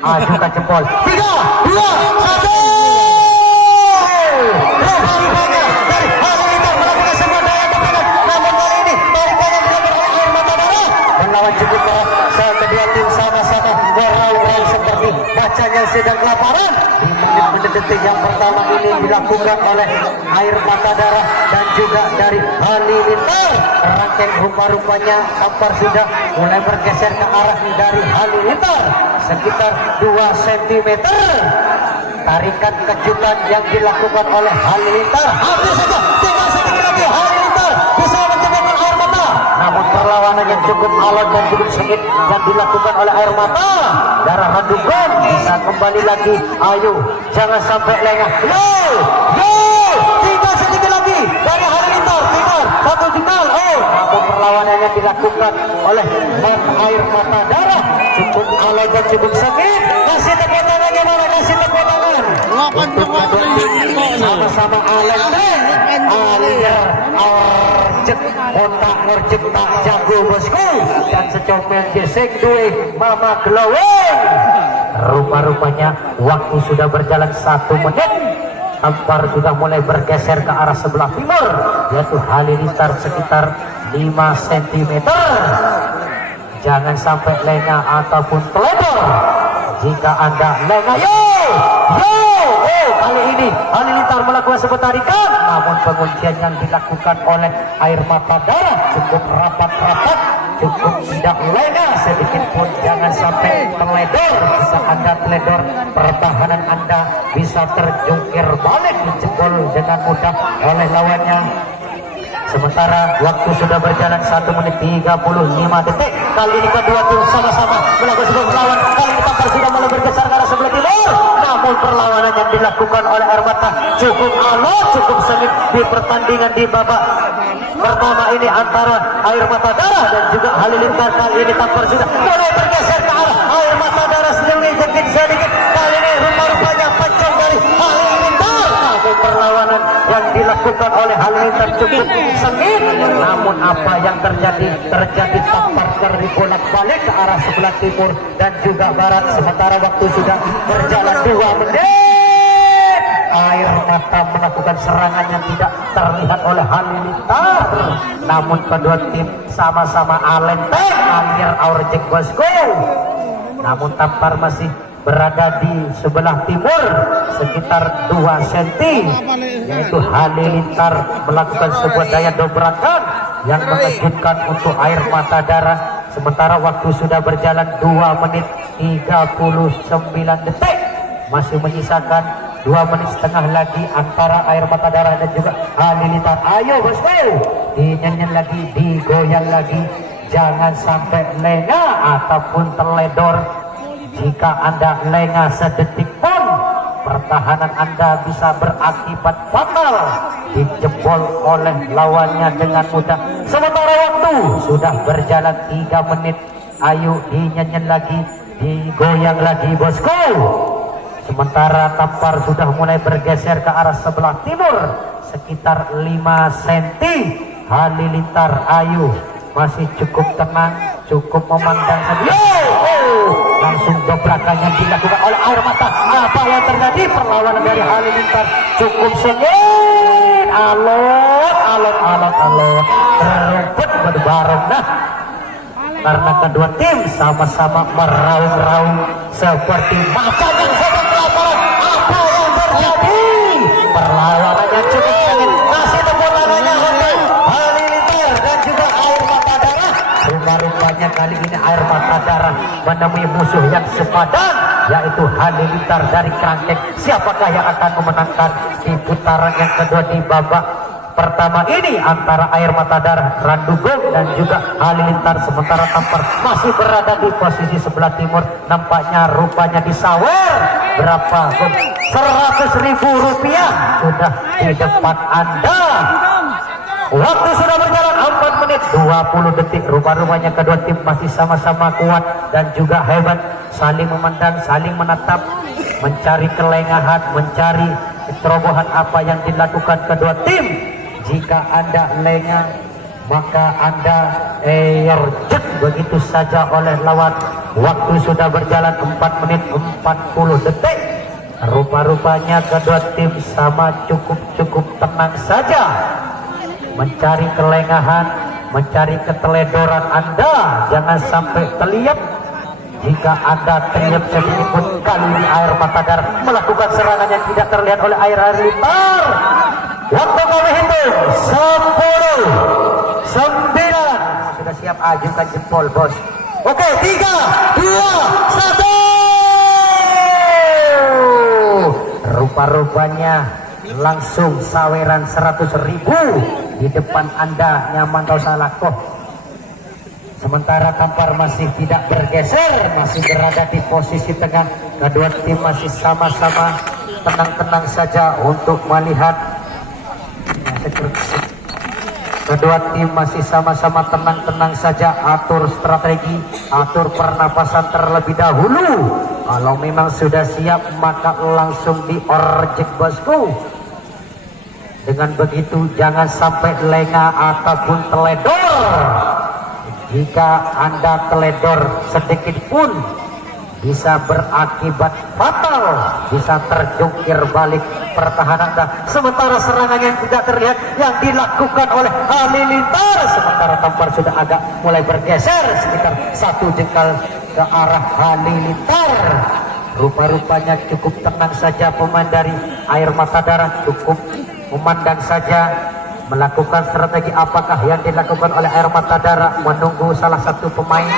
Ajukan jempol. 3, 2, 1. Dari Halilintar melakukan sebuah daya tebakan. Namun kali ini tarikannya dilakukan oleh Air Mata Darah. Melawan cukup berat. Kedua tim sama-sama meraung-raung seperti macan yang sedang kelaparan. Di menit-menit detik yang pertama ini dilakukan oleh Air Mata Darah dan juga dari Halilintar. Rangkaian rupa-rupanya Tampar sudah mulai bergeser ke arah dari Halilintar sekitar 2 cm. Tarikan kejutan yang dilakukan oleh Halilintar hampir saja tinggal sedikit lagi Halilintar bisa menciptakan Air Mata. Namun perlawanan yang cukup alot dan cukup sengit yang dilakukan oleh Air Mata Darah Randugon bisa kembali lagi. Ayo jangan sampai lengah. Yo tinggal sedikit lagi dari Halilintar. Tinggal 1 jengkal. Namun perlawanan yang dilakukan oleh Air Mata Darah cukup alot dan cukup sengit. Kasih tepuk tangannya mana? Kasih tepuk tangan. Sama-sama Alenteng Alir Arjek otak ngorjek tak jago bosku dan secomel jesek duwe mama glowing. Rupa-rupanya waktu sudah berjalan 1 menit. Tampar sudah mulai bergeser ke arah sebelah timur, yaitu Halilintar sekitar 5 cm. Jangan sampai lengah ataupun teledor. Jika Anda lengah, kali ini Halilintar melakukan sebuah tarikan, namun penguncian yang dilakukan oleh Air Mata Darah cukup rapat-rapat, cukup tidak lengah sedikit pun. Jangan sampai teledor. Jika Anda teledor, pertahanan Anda bisa terjungkir balik, dijebol dengan mudah oleh lawannya. Sementara waktu sudah berjalan 1 menit 35 detik. Kali ini kedua tim sama-sama melakukan sebuah perlawanan. Kali ini Tampar sudah mulai bergeser ke arah sebelah timur. Namun perlawanan yang dilakukan oleh Air Mata cukup alot, cukup sengit di pertandingan di babak pertama ini antara Air Mata Darah dan juga Halilintar. Kali ini Tampar sudah mulai bergeser ke arah Air Mata Darah sedikit. Kali ini rupa-rupanya pencong dari Halilintar. Namun perlawanan yang dilakukan oleh Halilintar cukup sengit. Namun apa yang terjadi? Tampar bolak-balik ke arah sebelah timur dan juga barat. Sementara waktu sudah berjalan 2 menit. Air Mata melakukan serangan yang tidak terlihat oleh Halilintar. Namun kedua tim sama-sama Alenteng Alir Aurjek bosku. Namun Tampar masih berada di sebelah timur sekitar 2 cm, yaitu Halilintar melakukan sebuah daya dobrakan yang mengejutkan untuk Air Mata Darah. Sementara waktu sudah berjalan 2 menit 39 detik, masih menyisakan 2 menit setengah lagi antara Air Mata Darah dan juga Halilintar. Ayo bosku, dinyanyian lagi, digoyang lagi, jangan sampai lengah ataupun teledor. Jika Anda lengah sedetik pun, pertahanan Anda bisa berakibat fatal, dijebol oleh lawannya dengan mudah. Sementara waktu sudah berjalan 3 menit. Ayo dinyanyian lagi, digoyang lagi bosku. Sementara Tampar sudah mulai bergeser ke arah sebelah timur sekitar 5 cm. Halilintar ayo masih cukup tenang, cukup memandang saja. Langsung dobrakan yang dilakukan oleh Air Mata. Apa yang terjadi? Perlawanan dari Halilintar cukup sengit, alot, rumput berbareng. Nah, karena kedua tim sama-sama meraung-raung seperti macan yang sedang kelaparan. Apa yang terjadi? Perlawanan yang cukup sengit. Kasih tepuk tangannya untuk Halilintar dan juga Air Mata Darah. Rupa-rupanya kali ini Air Mata Darah menemui musuh yang sepadan, yaitu Halilintar dari Kerangkeng. Siapakah yang akan memenangkan di putaran yang kedua di babak pertama ini antara Air Mata Darah Randugon dan juga Halilintar? Sementara Tampar masih berada di posisi sebelah timur. Nampaknya rupanya disawer. Berapa? 100.000 rupiah sudah di depan Anda. Waktu sudah berjalan 4 menit 20 detik. Rupa-rupanya kedua tim masih sama-sama kuat dan juga hebat, saling memandang, saling menatap, mencari kelengahan, mencari terobohan apa yang dilakukan kedua tim. Jika Anda lengah, maka Anda erjek begitu saja oleh lawan. Waktu sudah berjalan 4 menit 40 detik. Rupa-rupanya kedua tim sama cukup tenang saja mencari kelengahan, mencari keteledoran Anda. Jangan sampai terlihat. Jika Anda terlihat sedikit pun, kali ini Air Mata Darah melakukan serangan yang tidak terlihat oleh Air Halilintar. Waktu kami hitung 10, 9. Sudah siap, ajukan jempol bos. Oke, 3, 2, 1. Rupa-rupanya langsung saweran 100.000 di depan Anda, nyaman gak usah lakuh. Sementara Tampar masih tidak bergeser, masih berada di posisi tengah. Kedua tim masih sama-sama tenang-tenang saja untuk melihat. Kedua tim masih sama-sama tenang-tenang saja, atur strategi, atur pernapasan terlebih dahulu. Kalau memang sudah siap, maka langsung diorjek bosku. Dengan begitu jangan sampai lengah ataupun teledor. Jika Anda teledor sedikit pun bisa berakibat fatal, bisa terjungkir balik pertahanan Anda. Sementara serangan yang tidak terlihat yang dilakukan oleh Halilintar, sementara Tampar sudah agak mulai bergeser sekitar 1 jengkal ke arah Halilintar. Rupa-rupanya cukup tenang saja pemain dari Air Mata Darah, cukup memandang saja, melakukan strategi apakah yang dilakukan oleh Air Mata Darah, menunggu salah satu pemain.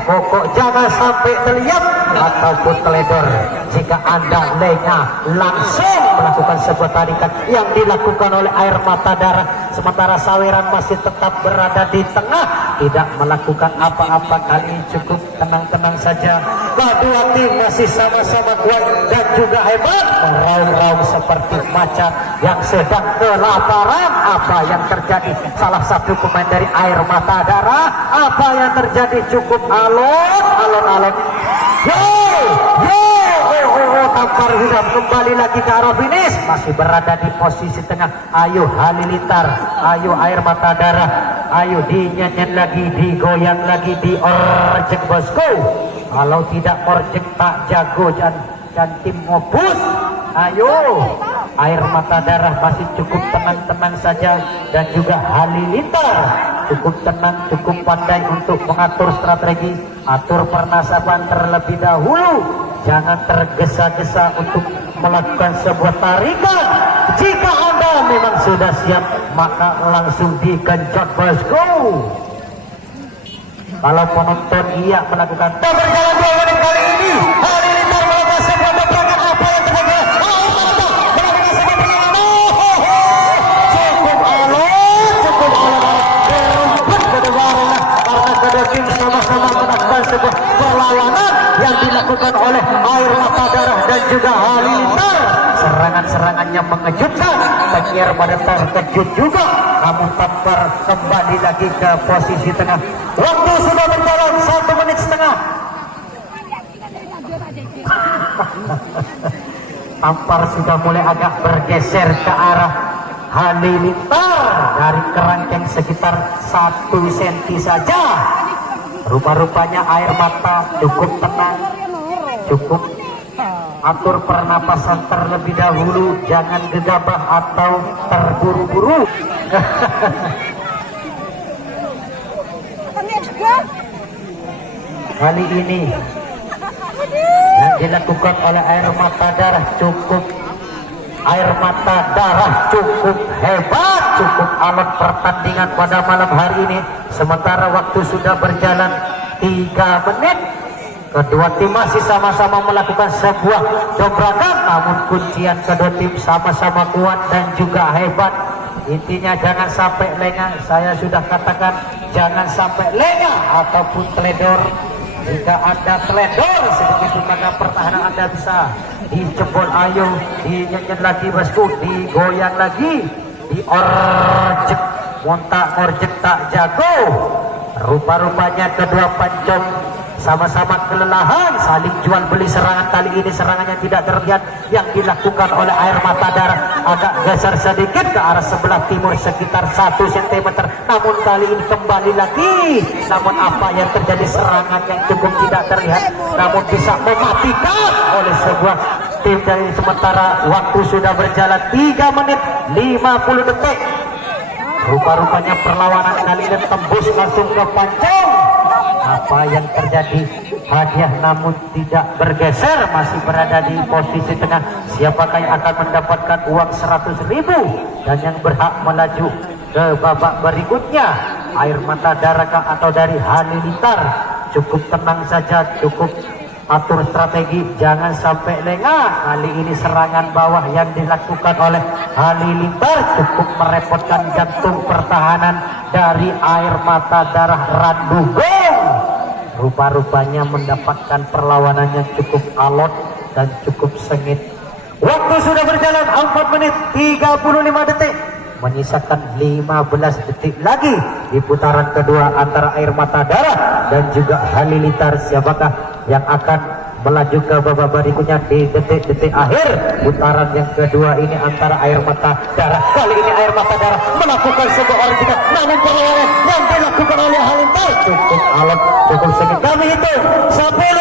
Pokok jangan sampai terlihat ataupun teledor. Jika Anda lengah, langsung melakukan sebuah tarikan yang dilakukan oleh Air Mata Darah. Sementara saweran masih tetap berada di tengah, tidak melakukan apa-apa. Kali ini cukup tenang-tenang saja. Kedua tim masih sama-sama kuat dan juga hebat, meraung-raung seperti macan yang sedang kelaparan. Apa yang terjadi? Salah satu pemain dari Air Mata Darah, apa yang terjadi? Cukup alon-alon. Tampar sudah kembali lagi ke arah finish, masih berada di posisi tengah. Ayo Halilintar, ayo Air Mata Darah, ayo dinyanyian lagi, digoyang lagi, diorjek bosku. Kalau tidak orjek tak jago, dan tim ngobus. Ayo Air Mata Darah masih cukup tenang-tenang saja, dan juga Halilintar cukup tenang, cukup pandai untuk mengatur strategi, atur pernasapan terlebih dahulu. Jangan tergesa-gesa untuk melakukan sebuah tarikan. Jika Anda memang sudah siap, maka langsung digenjot bosku. Kalau penonton iya melakukan berjalan 2 menit kali ini, Halilintar melakukan sebuah dobrakan. Apa yang terjadi? Cukup alon, berumput kedengaran karena kedua tim sama-sama melakukan sebuah perlawanan yang dilakukan oleh Air Mata Darah dan juga Halilintar. Serangan-serangannya mengejutkan, penyiar pada terkejut juga. Namun Tampar kembali lagi ke posisi tengah. Waktu sudah berjalan 1 menit setengah. Tampar sudah mulai agak bergeser ke arah Halilintar dari kerangkeng sekitar 1 cm saja. Rupa-rupanya Air Mata cukup tenang, cukup atur pernapasan terlebih dahulu, jangan gegabah atau terburu-buru. Kali ini yang dilakukan oleh Air Mata Darah cukup hebat, cukup alat pertandingan pada malam hari ini. Sementara waktu sudah berjalan 3 menit, kedua tim masih sama-sama melakukan sebuah dobrakan, namun kuncian kedua tim sama-sama kuat dan juga hebat. Intinya jangan sampai lengah. Saya sudah katakan jangan sampai lengah ataupun teledor. Jika Anda teledor sedikit maka pertahanan Anda bisa dijebol. Ayo dinyanyian lagi bosku, digoyang lagi, diorjek. Montak orjek tak jago. Rupa-rupanya kedua pancong sama-sama kelelahan, saling jual beli serangan. Kali ini serangan yang tidak terlihat yang dilakukan oleh Air Mata Darah, agak geser sedikit ke arah sebelah timur sekitar 1 cm, namun kali ini kembali lagi. Namun apa yang terjadi, serangan yang cukup tidak terlihat namun bisa mematikan oleh sebuah tim. Dari sementara waktu sudah berjalan 3 menit 50 detik. Rupa-rupanya perlawanan kali ini tembus langsung ke panjang. Apa yang terjadi, hadiah namun tidak bergeser, masih berada di posisi tengah. Siapakah yang akan mendapatkan uang 100.000 dan yang berhak melaju ke babak berikutnya? Air Mata Darah atau dari Halilintar? Cukup tenang saja, cukup atur strategi, jangan sampai lengah. Kali ini serangan bawah yang dilakukan oleh Halilintar cukup merepotkan jantung pertahanan dari Air Mata Darah Randugong. Rupa-rupanya mendapatkan perlawanan yang cukup alot dan cukup sengit. Waktu sudah berjalan 4 menit 35 detik, menyisakan 15 detik lagi di putaran kedua antara Air Mata Darah dan juga Halilintar. Siapakah yang akan melaju ke babak berikutnya di detik-detik akhir putaran yang kedua ini antara Air Mata Darah? Kali ini Air Mata Darah melakukan sebuah original, namun perlawanan yang dilakukan oleh Halilintar cukup alot, cukup sengit. Kami hitung 10